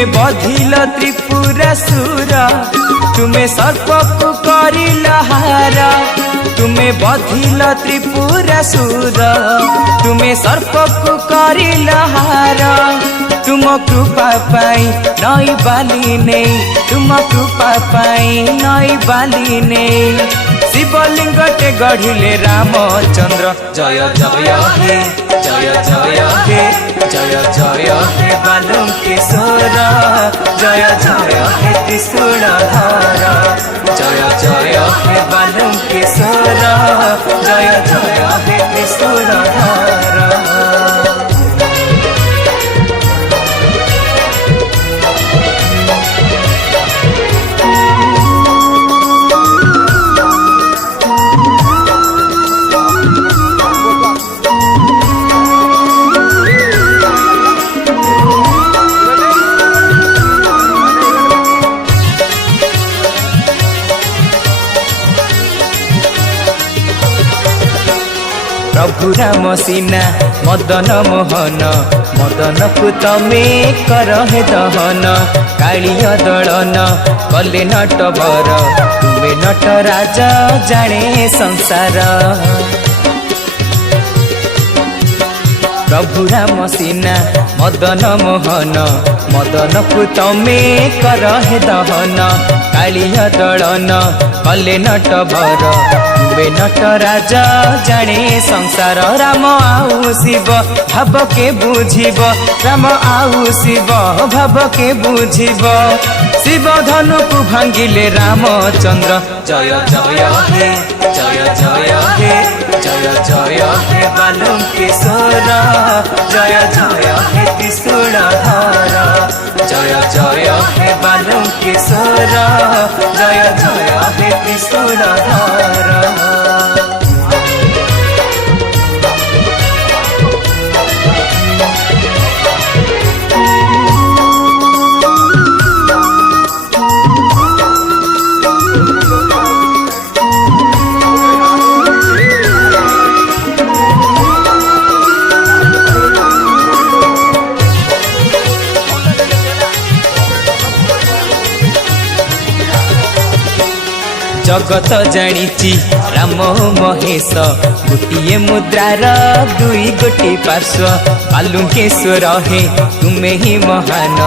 तुम्हें बधिल त्रिपुरासुर तुम्हें सर्प को करिल हार तुम्हें बधिल त्रिपुरासुर तुम्हें सर्प को करिल हार तुम कृपा पाई नई बाली ने तुम कृपा पाई नई बाली ने शिवलिंग टे गढ़िले रामचंद्र जय जय हे जय जय हे जय जय हे बालुकेश्वर जय जय हे त्रिशूलधर जय जय हे बालुकेश्वर जय जय हे त्रिशूलधर। प्रभु राम सीना मदन मोहन मदन को तमे कर हे दहन कालिय दलन कले नटवर तुम्हें नट राजा जाने संसार। प्रभु राम सीना मदन मोहन मदन को तमे कर हे दहन कालिय दलन कले नटवर तुम्हें नट राजा जाने संसार। राम आउ शिव भाव के बुझिब राम आउ शिव भाव के बुझिब शिव धनु को भांगिले रामचंद्र जय जय हे जय जय हे जय जय हे बालुकेश्वर जय जय हे त्रिशूलधर जय जय हे बालुकेश्वर जय जय हे त्रिशूलधर। जगत जानिची राम महेश गोटे मुद्रार दुई गोटी पार्श्व बालुकेश्वर हे तुम्हें ही महान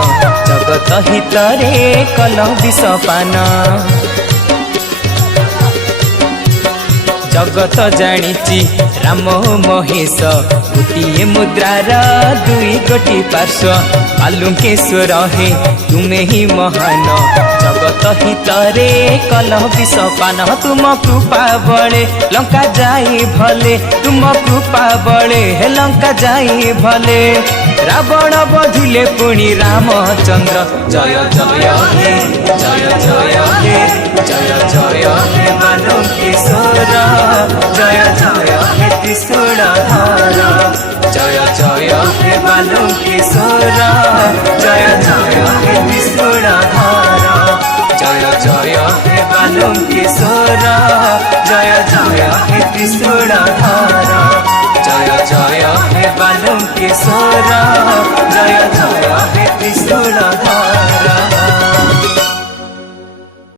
जगत हितरे कल विषपान। जगत जानिची राम महेश गोटे मुद्रार दुई गोटी पार्श्व बालुकेश्वर हे तुम्हें ही महान जगत हितरे कल विषपान। तुम कृपा बड़े लंका जाई भले तुम कृपा बड़े लंका जाई भले रावण बधिले पुणी रामचंद्र जय जय हे जय जय हे जय जय हे बालुकेश्वर जय जय हे त्रिशूलधर जय जय हे बालुकेश्वर जय जय हे त्रिशूलधर जय जय हे बालुकेश्वर जय जय हे त्रिशूलधर जय जय हे बालुकेश्वर जय जय हे त्रिशूलधर।